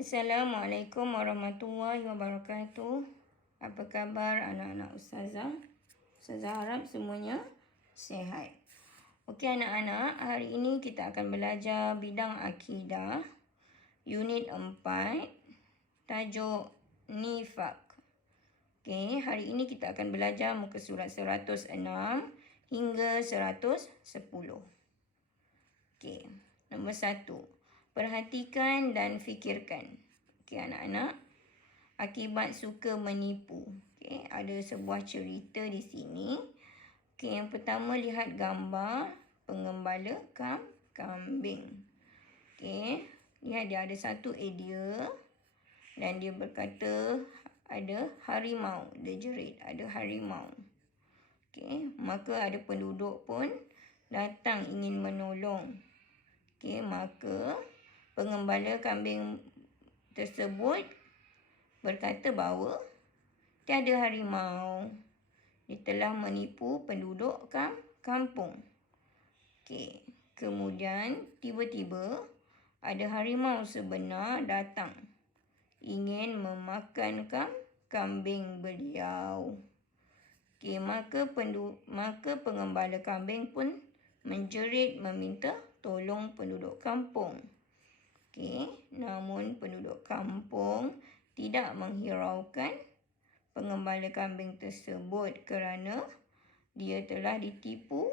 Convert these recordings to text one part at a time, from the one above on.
Assalamualaikum warahmatullahi wabarakatuh. Apa khabar anak-anak Ustazah? Ustazah harap semuanya sihat. Okey anak-anak, hari ini kita akan belajar bidang akidah. Unit 4, tajuk nifaq. Okey, hari ini kita akan belajar muka surat 106 hingga 110. Okey, nombor 1. Perhatikan dan fikirkan. Okey anak-anak, akibat suka menipu. Okey, ada sebuah cerita di sini. Okey, yang pertama lihat gambar pengembala kambing. Okey, lihat dia ada satu area dan dia berkata ada harimau, dia jerit ada harimau. Okey, maka ada penduduk pun datang ingin menolong. Okey, maka pengembala kambing tersebut berkata bahawa tiada harimau. Dia telah menipu penduduk kampung. Okey, kemudian tiba-tiba ada harimau sebenar datang ingin memakan kambing beliau. Okey, maka pengembala kambing pun menjerit meminta tolong penduduk kampung. Okey, namun penduduk kampung tidak menghiraukan pengembala kambing tersebut kerana dia telah ditipu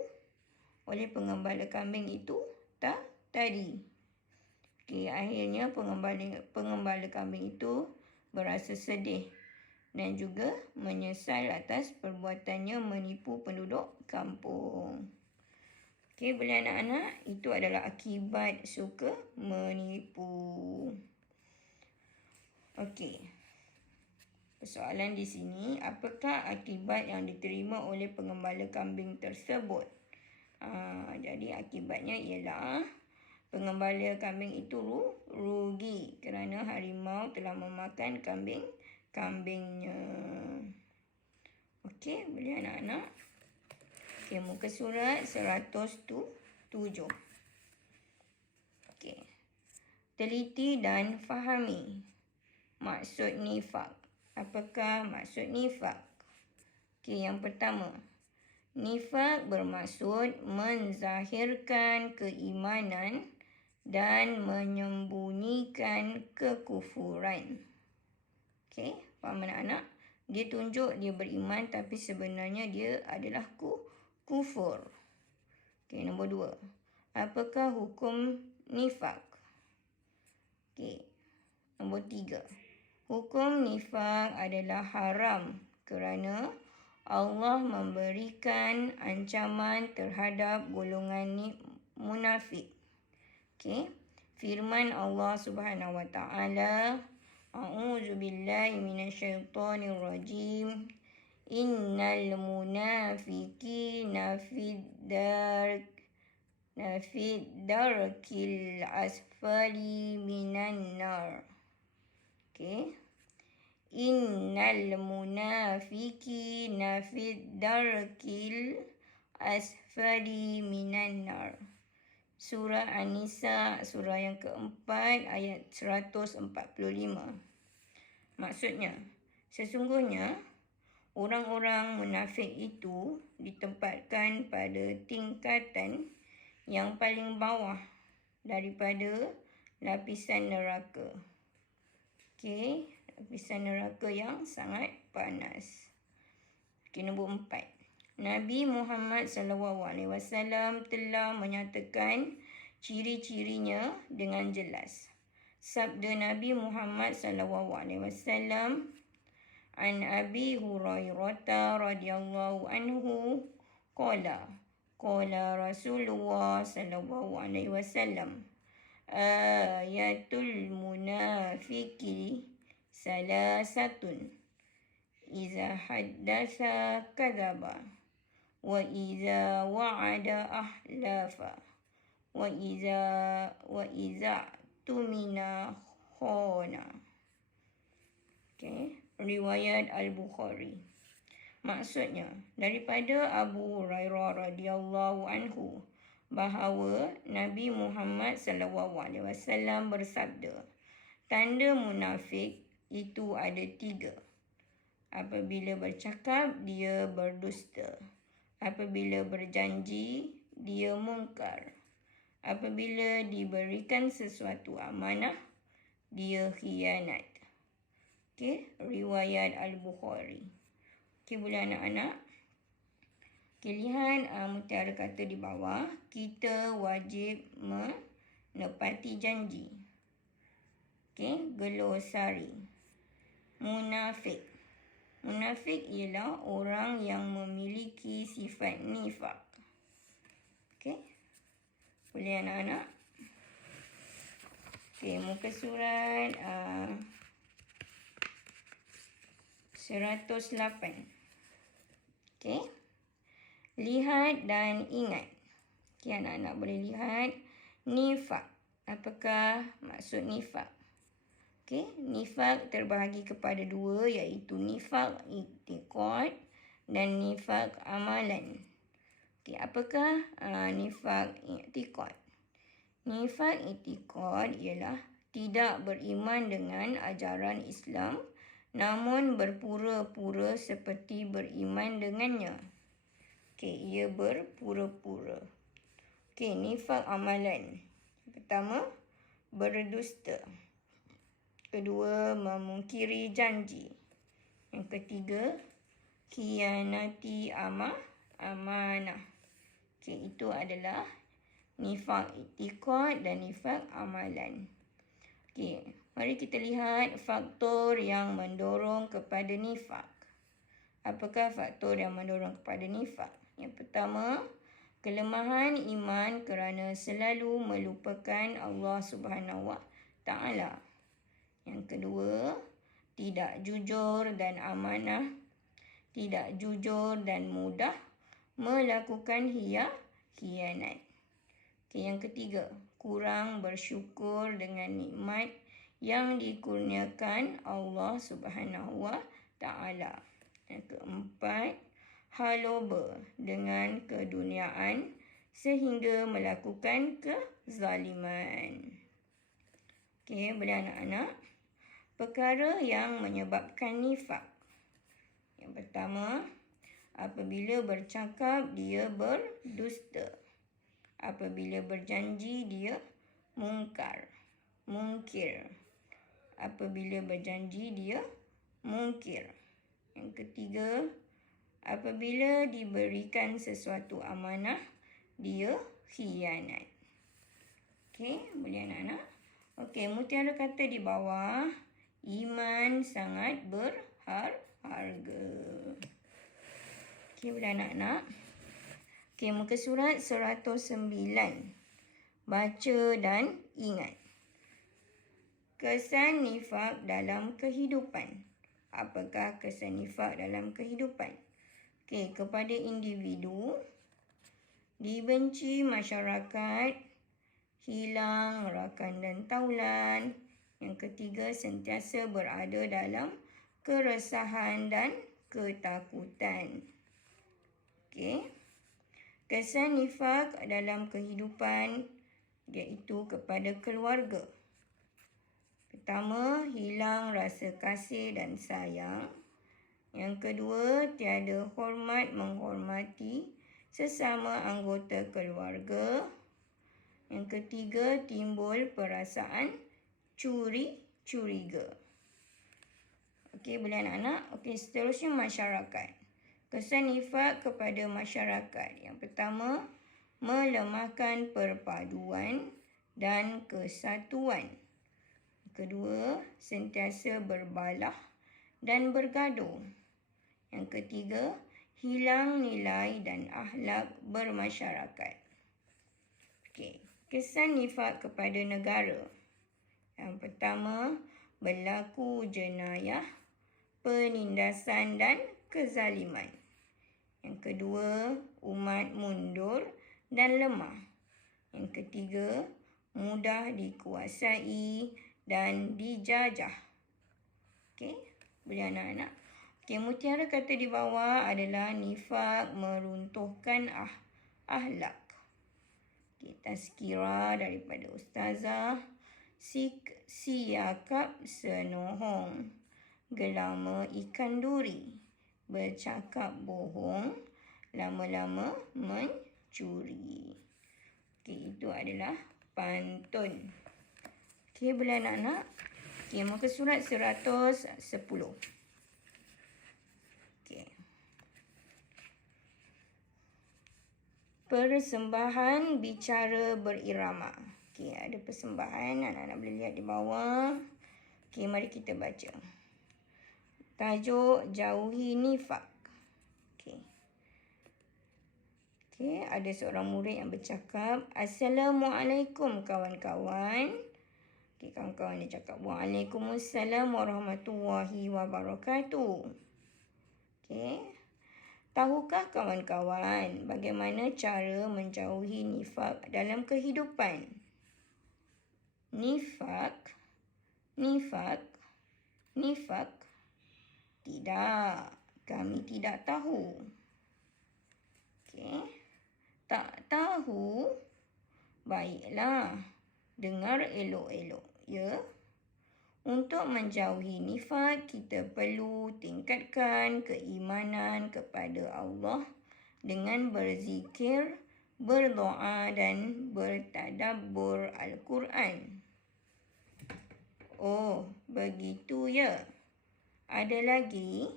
oleh pengembala kambing itu tadi. Okey, akhirnya pengembala kambing itu berasa sedih dan juga menyesal atas perbuatannya menipu penduduk kampung. Okey, boleh anak-anak, itu adalah akibat suka menipu. Okey. Persoalan di sini, apakah akibat yang diterima oleh pengembala kambing tersebut? Jadi akibatnya ialah pengembala kambing itu rugi kerana harimau telah memakan kambingnya. Okey, boleh anak-anak? Okey, muka surat 107. Okey. Teliti dan fahami maksud nifaq. Apakah maksud nifaq? Okey, yang pertama. Nifaq bermaksud menzahirkan keimanan dan menyembunyikan kekufuran. Okey, faham anak-anak? Dia tunjuk dia beriman tapi sebenarnya dia adalah kufur. Okey, nombor 2. Apakah hukum nifaq? Okey, nombor 3. Hukum nifaq adalah haram kerana Allah memberikan ancaman terhadap golongan munafik. Okey, firman Allah Subhanahu Wa Taala, A'udzubillahi minasyaitonirrajim. Innal munafiqina fid darkil asfali minan nar. Okey. Innal munafiqina fid darkil asfali minan nar. Surah An-Nisa, surah yang keempat, ayat 145. Maksudnya, sesungguhnya orang-orang munafik itu ditempatkan pada tingkatan yang paling bawah daripada lapisan neraka. Okey, lapisan neraka yang sangat panas. Okey, nombor 4. Nabi Muhammad SAW telah menyatakan ciri-cirinya dengan jelas. Sabda Nabi Muhammad SAW, An Abi Hurairah radhiyallahu anhu qala Rasulullah sallallahu alaihi wasallam, ayatul munafiqi salasatun, iza haddatsa kadzaba, wa iza wa'ada ahlafa, wa iza tumina khana. Okey, riwayat Al-Bukhari. Maksudnya, daripada Abu Hurairah radhiyallahu anhu bahawa Nabi Muhammad SAW bersabda, Tanda munafik itu ada 3. Apabila bercakap, dia berdusta. Apabila berjanji, dia mungkar. Apabila diberikan sesuatu amanah, dia khianat. Okey, riwayat Al-Bukhari. Okey, boleh anak-anak? Okey, lihat mutiara kata di bawah. Kita wajib menepati janji. Okey, glosari. Munafik. Munafik ialah orang yang memiliki sifat nifak. Okey, boleh anak-anak? Okey, muka surat 108. Okey. Lihat dan ingat. Okey, anak-anak boleh lihat. Nifak. Apakah maksud nifak? Okey, nifak terbahagi kepada 2, iaitu nifak i'tiqad dan nifak amalan. Okey, apakah nifak i'tiqad? Nifak i'tiqad ialah tidak beriman dengan ajaran Islam, namun berpura-pura seperti beriman dengannya. Okey, ia berpura-pura. Okey, nifak amalan. Pertama, berdusta. Kedua, memungkiri janji. Yang ketiga, khianati amanah. Okey, itu adalah nifak i'tiqad dan nifak amalan. Okey, mari kita lihat faktor yang mendorong kepada nifak. Apakah faktor yang mendorong kepada nifak? Yang pertama, kelemahan iman kerana selalu melupakan Allah Subhanahu Wa Taala. Yang kedua, tidak jujur dan amanah. Tidak jujur dan mudah melakukan khianat. Okey, yang ketiga, kurang bersyukur dengan nikmat yang dikurniakan Allah Subhanahu Wa Taala. Yang keempat, haloba dengan keduniaan sehingga melakukan kezaliman. Okey, boleh anak-anak? Perkara yang menyebabkan nifak. Yang pertama, apabila bercakap dia berdusta. Apabila berjanji dia mungkir. Apabila berjanji dia mungkir. Yang ketiga, apabila diberikan sesuatu amanah, dia khianat. Okey, boleh anak-anak? Okey, mutiara kata di bawah. Iman sangat berharga. Okey, boleh anak-anak? Okey, muka surat 109. Baca dan ingat. Kesan nifak dalam kehidupan. Apakah kesan nifak dalam kehidupan? Okey, kepada individu, dibenci masyarakat, hilang rakan dan taulan. Yang ketiga, sentiasa berada dalam keresahan dan ketakutan. Okey. Kesan nifak dalam kehidupan iaitu kepada keluarga. Pertama, hilang rasa kasih dan sayang. Yang kedua, tiada hormat menghormati sesama anggota keluarga. Yang ketiga, timbul perasaan curiga. Okey, boleh anak-anak? Okey, seterusnya masyarakat. Kesan nifak kepada masyarakat. Yang pertama, melemahkan perpaduan dan kesatuan. Kedua, sentiasa berbalah dan bergaduh. Yang ketiga, hilang nilai dan akhlak bermasyarakat. Okey, kesan nifak kepada negara. Yang pertama, berlaku jenayah, penindasan dan kezaliman. Yang kedua, umat mundur dan lemah. Yang ketiga, mudah dikuasai dan dijajah. Okey, boleh anak-anak? Okey, mutiara kata di bawah adalah nifak meruntuhkan akhlak. Okey, tazkirah daripada ustazah. siakap senohong, gelama ikan duri, bercakap bohong, lama-lama mencuri. Okey, itu adalah pantun. Okey, boleh anak-anak? Okey, muka surat 110. Okey. Persembahan bicara berirama. Okey, ada persembahan. Anak-anak boleh lihat di bawah. Okey, mari kita baca. Tajuk jauhi nifak. Okey. Okey, ada seorang murid yang bercakap, Assalamualaikum kawan-kawan. Okey, kawan-kawan dia cakap, Waalaikumsalam warahmatullahi wabarakatuh. Okey. Tahukah kawan-kawan bagaimana cara menjauhi nifak dalam kehidupan? Nifak? Tidak, kami tidak tahu. Okey. Tak tahu? Baiklah, dengar elok-elok, ya. Untuk menjauhi nifak, kita perlu tingkatkan keimanan kepada Allah dengan berzikir, berdoa dan bertadabbur Al-Quran. Oh, begitu ya. Ada lagi,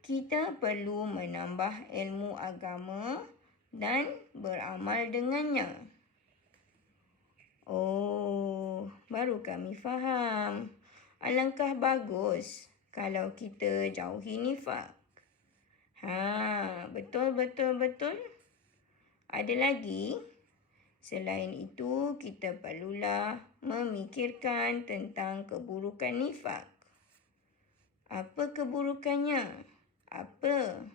kita perlu menambah ilmu agama dan beramal dengannya. Oh, baru kami faham. Alangkah bagus kalau kita jauhi nifak. Betul. Ada lagi? Selain itu, kita perlulah memikirkan tentang keburukan nifak. Apa keburukannya? Apa?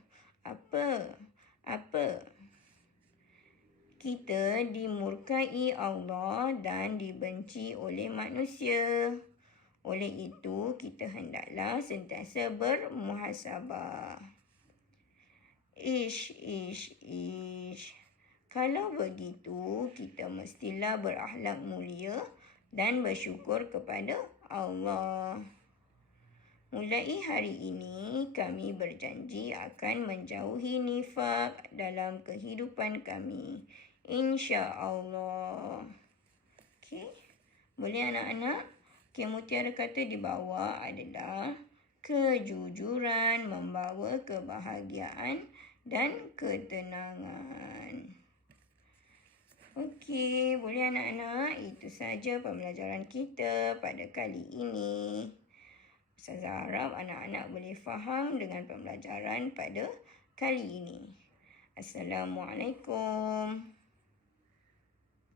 Kita dimurkai Allah dan dibenci oleh manusia. Oleh itu, kita hendaklah sentiasa bermuhasabah. Ish. Kalau begitu, kita mestilah berakhlak mulia dan bersyukur kepada Allah. Mulai hari ini, kami berjanji akan menjauhi nifak dalam kehidupan kami. InsyaAllah. Okey, boleh anak-anak? Okey, mutiara kata di bawah adalah kejujuran membawa kebahagiaan dan ketenangan. Okey, boleh anak-anak? Itu saja pembelajaran kita pada kali ini. Ustazah harap anak-anak boleh faham dengan pembelajaran pada kali ini. Assalamualaikum.